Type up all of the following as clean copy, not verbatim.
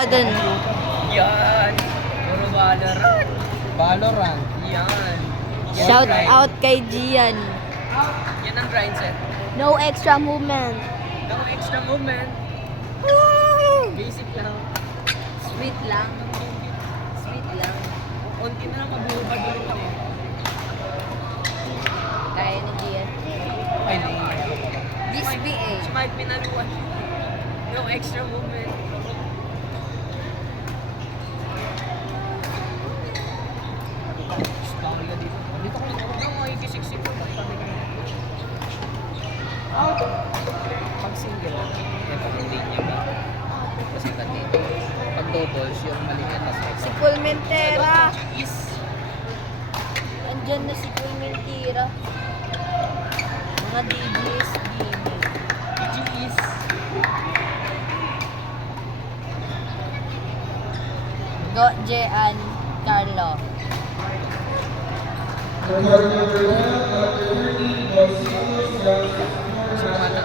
Dun. Yan. Puro Valorant. Valorant. Yan. Shout out kay Gian. Yan ang grind set. No extra movement. No extra movement. Basic lang. Sweet lang. Sweet lang. Unti na lang mabuhubad ulit ko eh. Kaya ni Gian. Ay, hindi. This BA. Si Mike pinaluan. No extra movement. Story ka dito. Dito ko lang. Ano mo ikisiksik ko? Pag single, pag hindi niya ba? Kasi dito. Pag doubles, yung maliit na sa Si Pulmentera. Is. Andyan na si Pulmentera. Mga DJs gaming. Is. Go, Jean, Carlo. Sumala.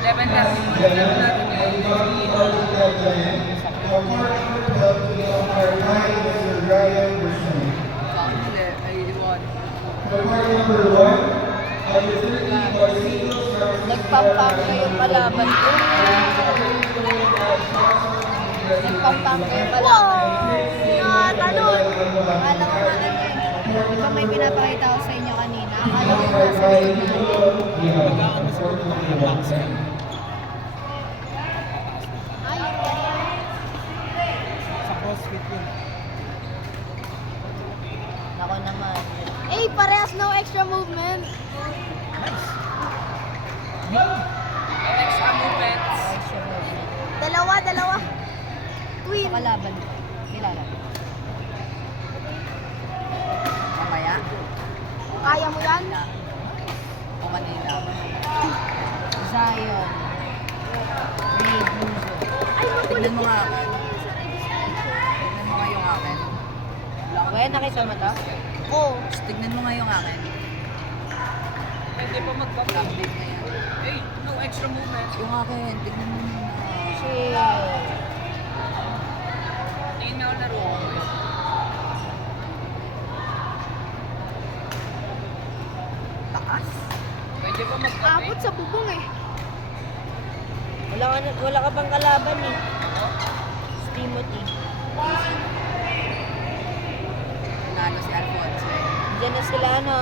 11 natin. Ay, iwan. Nagpampangka yung malaban ko. Nagpampangka yung malaban. Wow! Talon! Akala ko nga ano eh. Di ba may pinapakita ko sa inyo kanina? Akala ko nasa likod natin. Mag-aano siguro ng box. Ayun yan. Sa CrossFit yun. Ako naman. Eh, parehas no extra movement. No extra movements. Extra movement. Dalawa. Twin. Sa kalaban. Kilala. Mamaya. Kaya mo yan? O kanina. Zion. Ray Buzo. Ay, Tignan mo nga makulit. akin. Tignan mo nga yung akin. Wala, nakita mo to? Oo. Tignan mo nga yung akin. Pwede pa magpa-plug. Update na yan. Hey, no extra movement. Yung akin, tignan mo muna. Chill. Tingin nga ako laro ko. Taas. Pwede pa magkape. Abot sa bubong eh. Wala ka pang kalaban eh. Timothy. Nalo si Alfonso eh. Diyan na sila ano.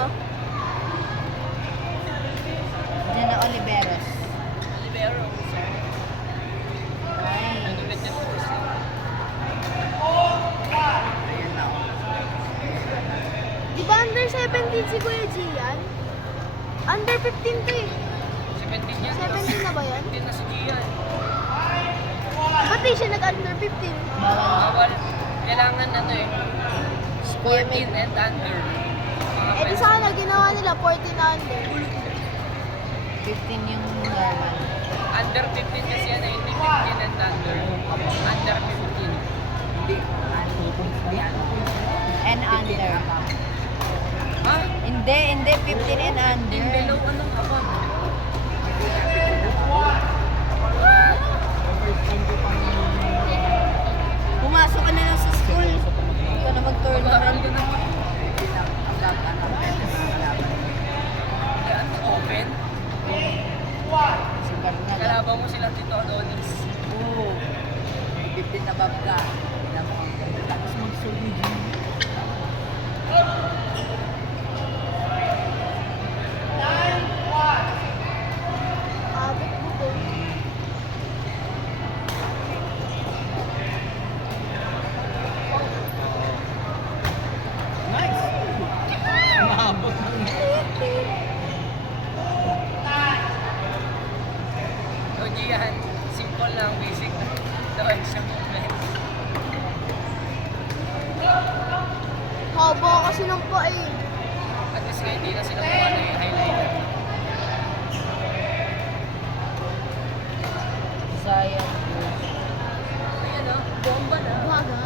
Diyan na Oliveros. Libero, sir. Ano Nice. ulit yan po, sir? Ayan na. Di ba under 17 si Kuya Gian? Under 15 to eh. 17 yan. 17 na ba yan? 17 na si Gian. Ba't di siya nag-under 15? Bawal. Bawal. Kailangan ano eh. 14 Square and under. Mga Eh di pwede. sana ginawa nila 14 na under. 15 yung normal. Under 15 kasi yan eh. Hindi 15 and under. Under 15. Hindi. Ano? And under. Ha? Hindi. 15 and under. Yung below anong abang? Pumasok ka na lang sa school. Huwag ka na mag-tournament. Baral ko naman. Kaya ano, open? Si Bernal. Kalaban mo sila Tito Adonis. Oo. 15 na bab ka. Tapos mag-solid yun. Abot bubong. Nice! Naabot ng O Gian, simple lang, basic na. No extra movements. Haba kasi ng pa eh. At least kaya hindi na sila kumano yung highlighter. Zion. Ayan o, bomba na. Baga.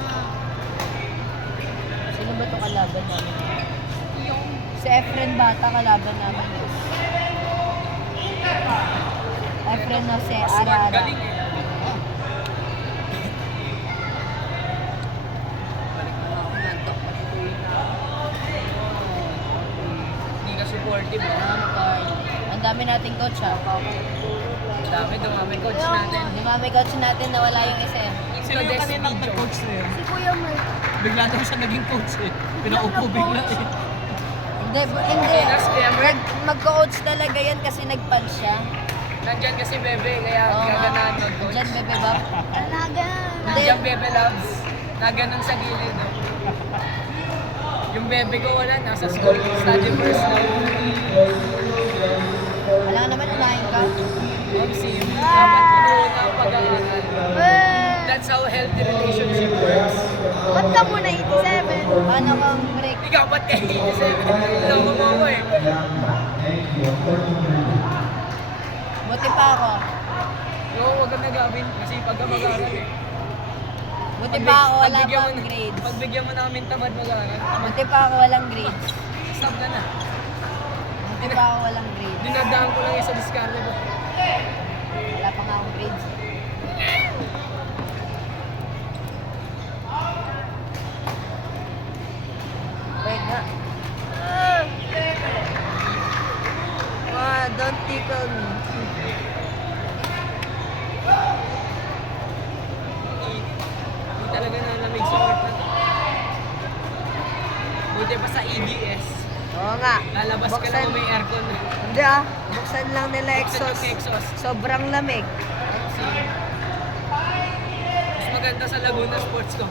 Sino ba ito kalaban namin? Yung Si Efren Bata kalaban namin. Efren no si smart Arara. galing eh. di ba? Ang dami nating coach ha. Ang dami, dumami coach natin. Dumami coach natin na wala yung isa eh. Sino yung kaninang nag-coach na yun? Si Kuya Mike. Bigla daw siya naging coach eh. Pinaupo bigla eh. Hindi. Pinas, Ever. Mag-coach talaga yan kasi nag-punch siya. Nandyan kasi Bebe, kaya Oo nga. gaganahan mag-coach. Diyan, bebe ba? Talaga. Nandiyan Bebe Loves. Naganon sa gilid. Oh. Yung Bebe ko wala, nasa school. Study first na. Wala ka naman unahin ka. Obviously, dapat tuloy na ang pag-aaral. Eh, That's how healthy relationship works. ba't ka muna 87? Paano kang break? Ikaw, ba't kayo 87? Loko mo ako eh. Buti pa ako. Oo, huwag kang nagawin. Kasi pag ka mag-aaral eh. Buti pa ako wala Pagbigyan mo pang na- grades. Pagbigyan mo namin tamad mag-aaral. Buti pa ako walang grades. Stop ka na. Buti pa ako walang grades. Dinadaan ko lang yung sa discarte ko. Wala pa nga akong grades. Wait na. Don't tickle me. Hindi talaga nalamig sa court na to. Buti pa sa EDS. Oo nga. Lalabas ka Buksan- lang kung may aircon. Hindi ah. Buksan lang nila Buksan exhaust. yung exhaust. Sobrang lamig. Mas maganda sa Laguna Sports ko.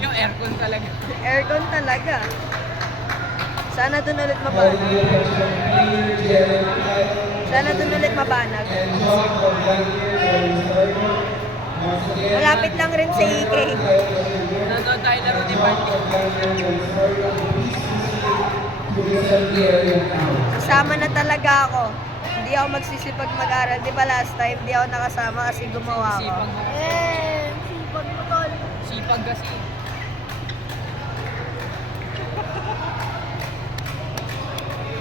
Yung aircon talaga. Aircon talaga. Sana dun ulit mabanag. Sana dun ulit mabanag. Malapit lang rin sa EK. Nanood tayo laro ni Party. Sasama na talaga ako. Hindi ako magsisipag mag-aral. Di ba last time, di ako nakasama kasi gumawa ako. Sipag mo. Sipag mo tol. Sipag kasi.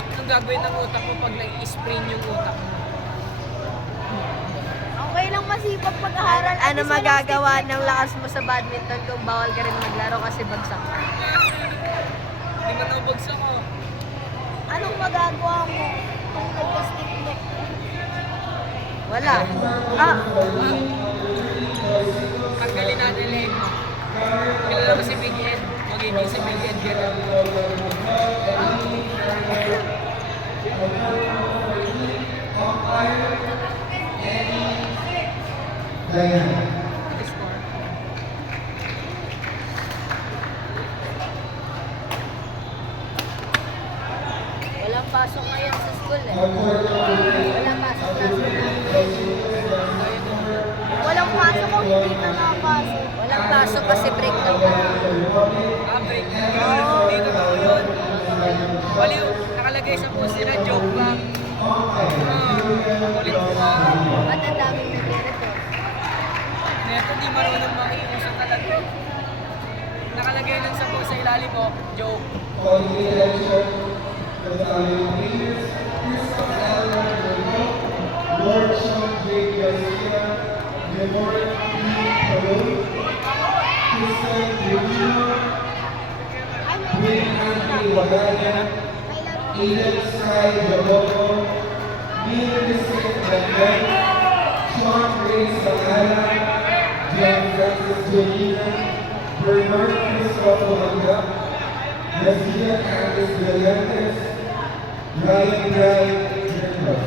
Anong gagawin ng utak mo pag nai-sprain yung utak mo? Okay lang masipag pag-aaral. at Ano least walang magagawa stigma. ng lakas mo sa badminton kung bawal ka rin maglaro kasi bagsak ka? Hindi mo nabagsak ko. Anong magagawa mo kung nagka-stick mo? Wala. Ah, Tanggalin natin leg mo. Kilala mo si Big Ed. Magiging si Big Ed ganun. Score. walang pasok ngayon sa school eh. Walang pasok last week. Walang pasok kung hindi ka nakapasok. Walang pasok kasi break lang kami. Break. Hindi totoo yun. Baliw, nakalagay sa post nila, joke lang. Kulit pa. Ba't ang daming nagre-report? Neto, di marunong makiusap talaga. Nakalagay lang sa post sa ilalim mo, joke. May laro. Bernard Cristóbal Manga, Garcia Candes Brillantes, Ryan Jernos.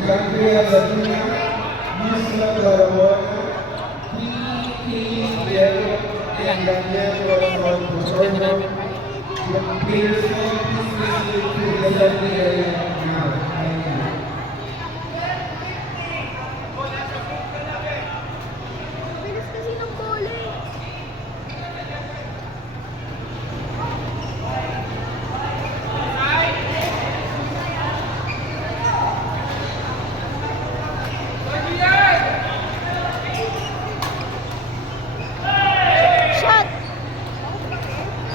Andrea Badina, Yusla Barahona, P. Diego, and Daniel Corazon Posorno. Peterson, please to the assembly area now. Thank you. Bilis kasi ng bola eh. Shot!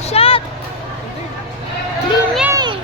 Shot! Linya eh!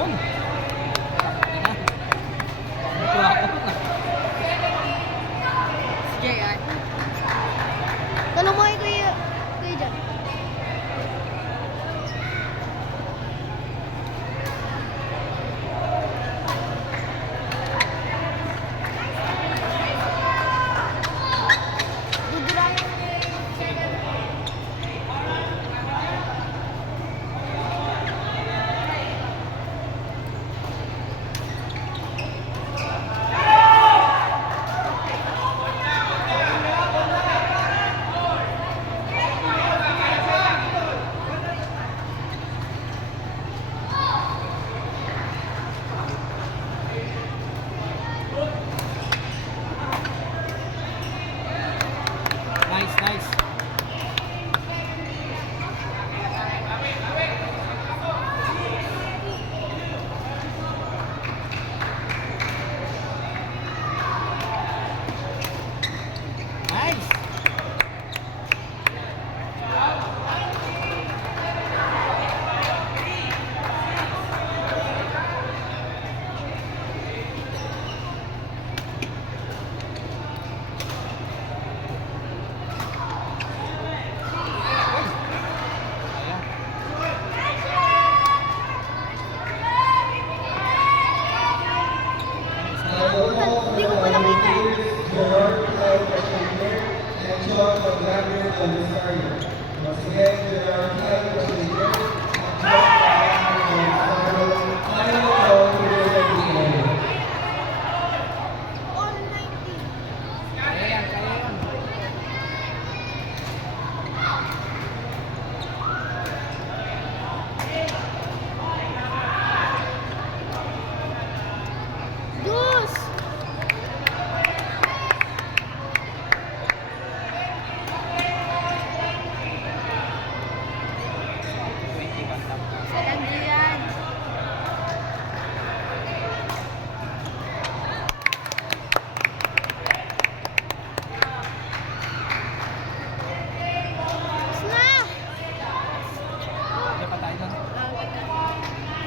Yun! Ina. Ito ako na. Sige, ay. Tanong mo kay Kuya Jan. Dudurayan. Nice, nice. Nice! Hindi ko pa nakita eh. Gerard Clyde Pacheco, and John Maglaner Alisario. Once again, Gerard Clyde Pacheco,